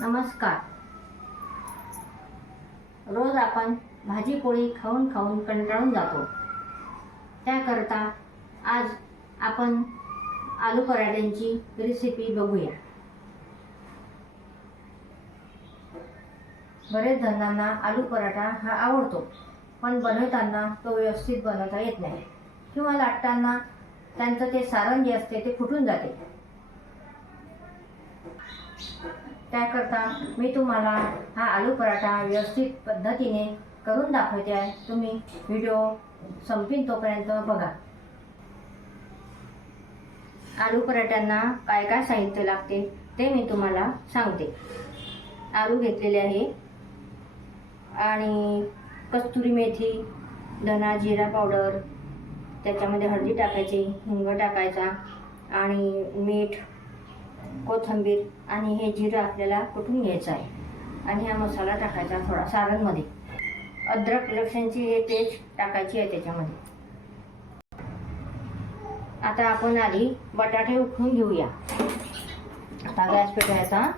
नमस्कार. रोज आपण भाजी पोळी खाऊन खाऊन कंटाळून जातो. त्याकरता आज आपण आलू पराठ्यांची रेसिपी बघूया. बरेच जणांना आलू पराठा हा आवडतो पण बनवताना तो व्यवस्थित बनवता येत नाही किंवा लाटताना त्यांचं ते सारण जे असते ते फुटून जाते. त्याकरता मी तुम्हाला हा आलू पराठा व्यवस्थित पद्धतीने करून दाखवते आहे. तुम्ही व्हिडिओ संपीन तोपर्यंत बघा. आलू पराठ्यांना काय काय साहित्य लागते ते मी तुम्हाला सांगते. आलू घेतलेले आहे. आणि कस्तुरी मेथी धना जिरा पावडर त्याच्यामध्ये हळदी टाकायची हिंग टाकायचा आणि मीठ कोथिंबीर आणि हे जिरं आपल्याला कुठून घ्यायचं आहे? आणि हा मसाला टाकायचा थोडा सारणमध्ये अद्रक लसणची हे पेस्ट टाकायची आहे त्याच्यामध्ये. आता आपण आधी बटाटे उकळून घेऊया. आता गॅस पेटवायचा.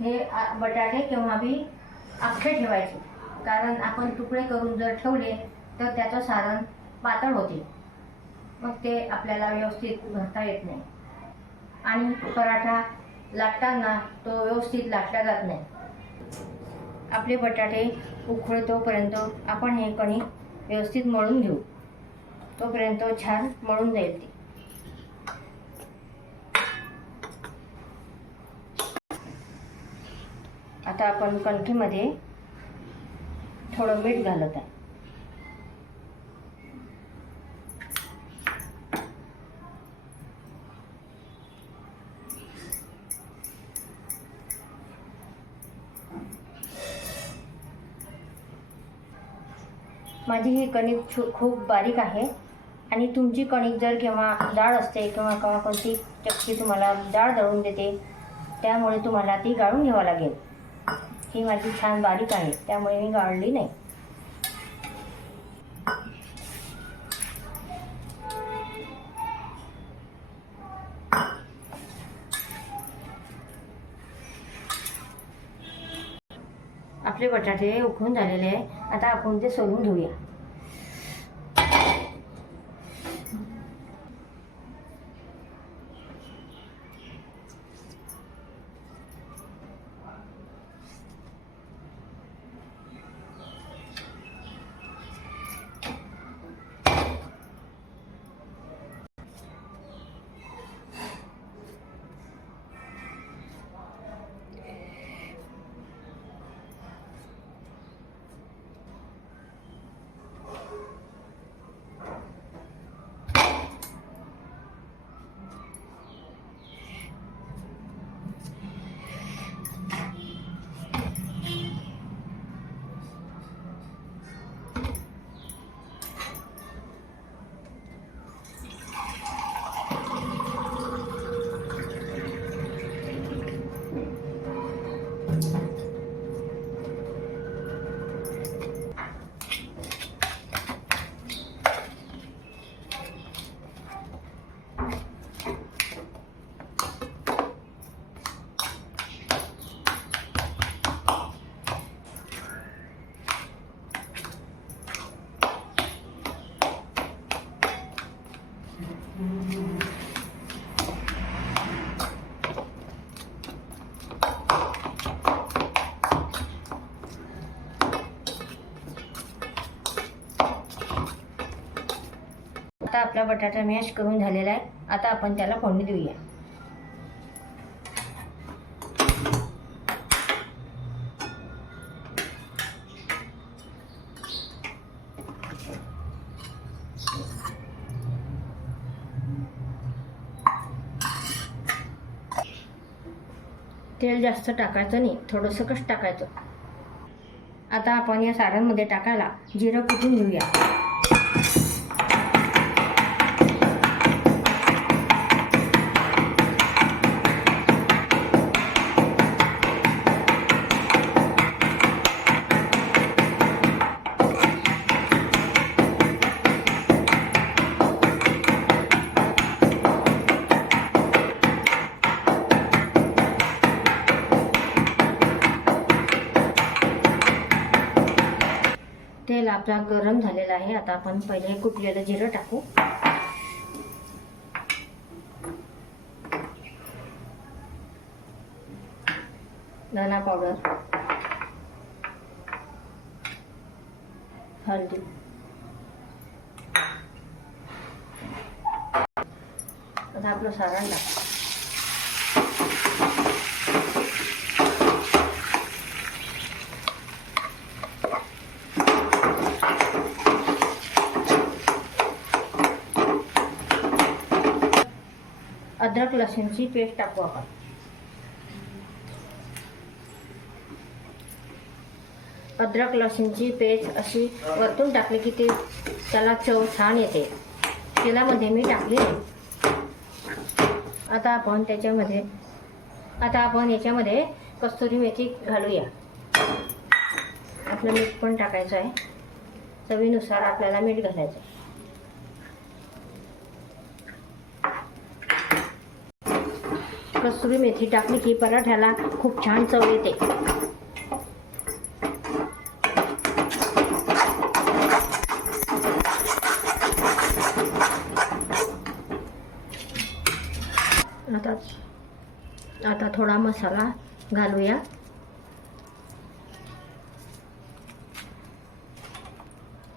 हे बटाटे केव्हा बी अख्खे ठेवायचे. कारण आपण तुकडे करून जर ठेवले तर त्याचं सारण पातळ होते. मग ते आपल्याला व्यवस्थित भरता येत नाही. आणि पराठा लाटताना तो व्यवस्थित लाटला जात नाही. आपले बटाटे उकळतोपर्यंत आपण हे कणिक व्यवस्थित मळून घेऊ. तोपर्यंत छान मळून जाईल ते. आता आपण कणकीमध्ये थोडं मीठ घालत आहे. माझी ही कणिक छू- खूप बारीक आहे आणि तुमची कणिक जर केव्हा जाड असते किंवा केव्हा कोणती चक्की तुम्हाला जाड दळून देते त्यामुळे तुम्हाला ती गाळून घ्यावं लागेल. ही माझी छान बारीक आहे त्यामुळे मी गाळली नाही. आपले बटाटे उकळून झालेले आहे आता आपण ते सोलून घेऊया आता आपला बटाटा मॅश करून झालेला आहे. आता आपण त्याला फोडणी देऊया. तेल जास्त टाकायचं नाही थोडंसं कस टाकायचं. आता आपण या सारणमध्ये टाकायला जिरं कुठून घेऊया? आपला गरम झालेला आहे. आता आपण पहिले कुटलेलं जिरं टाकू. धना पावडर. हळदी. आता आपलं सारण टाकू. अद्रक लसूणची पेस्ट टाकू आपण. अद्रक लसूणची पेस्ट अशी वरतून टाकली की ते त्याला चव छान येते. तेलामध्ये मी टाकली आता आपण त्याच्यामध्ये आता आपण याच्यामध्ये कस्तुरी मेथी घालूया. आपलं मीठ पण टाकायचं आहे. चवीनुसार आपल्याला मीठ घालायचं कसुरी मेथी टाकली की पराठ्याला खूप छान चव येते. आता आता थोडा मसाला घालूया.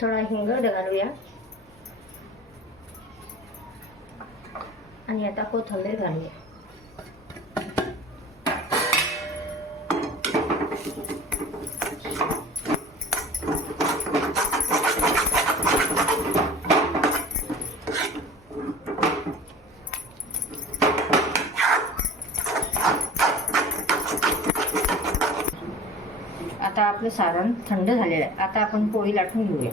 थोडा हिंग घालूया. आणि आता कोथंबीर घालूया आता आपलं सारण थंड झालेलं आहे. आता आपण पोळी लाटून घेऊया.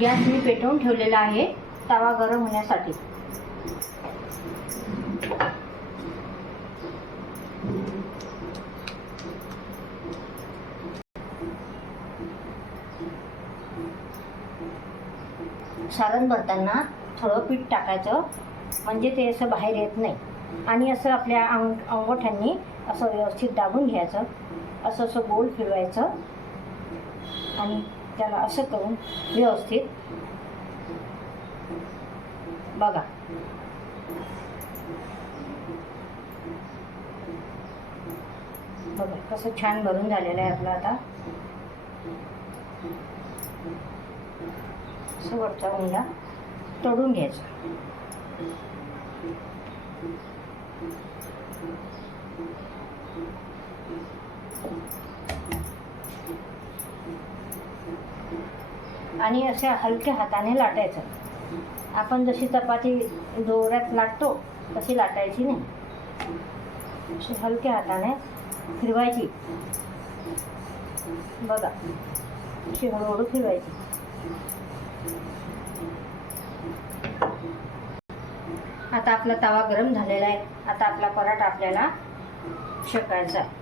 गॅस मी पेटवून ठेवलेला आहे. तवा गरम होण्यासाठी. सारण भरताना थोडं पीठ टाकायचं. म्हणजे ते असं बाहेर येत नाही. आणि असं आपल्या अंग अंगोठ्यांनी असं व्यवस्थित दाबून घ्यायचं. असं असं गोल फिरवायचं. आणि त्याला असं करून व्यवस्थित बघा. बघा कसं छान भरून झालेलं आहे आपलं आता. असं वरचा उंडा तोडून घ्यायचा. आणि अशा हलक्या हाताने लाटायचं. आपण जशी चपाती दोऱ्यात लाटतो तशी लाटायची नाही. अशी हलक्या हाताने फिरवायची. बघा अशी हळूहळू फिरवायची. आता आपला तवा गरम झालेला आहे. आता आपला पराठा आपल्याला शेकायचा आहे.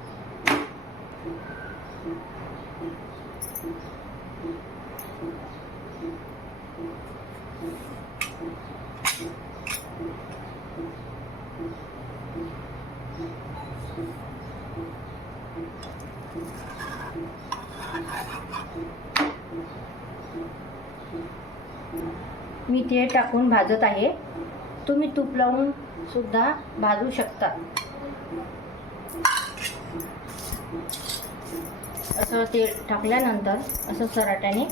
मी ते टाकून भाजत आहे. तुम्ही तूप लावून सुद्धा भाजू शकता. असं तेल टाकल्यानंतर असं सराट्याने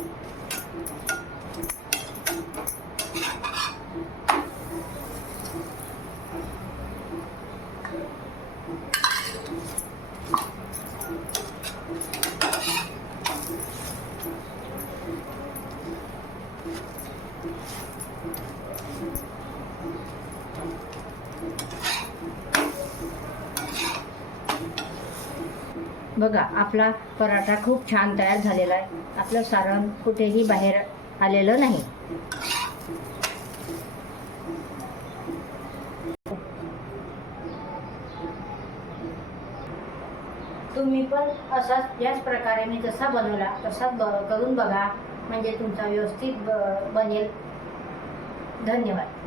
बघा आपला पराठा खूप छान तयार झालेला आहे. आपलं सारण कुठेही बाहेर आलेलं नाही. तुम्ही पण असाच याच प्रकारे मी जसा बनवला तसा ब करून बघा. म्हणजे तुमचा व्यवस्थित ब बनेल. धन्यवाद.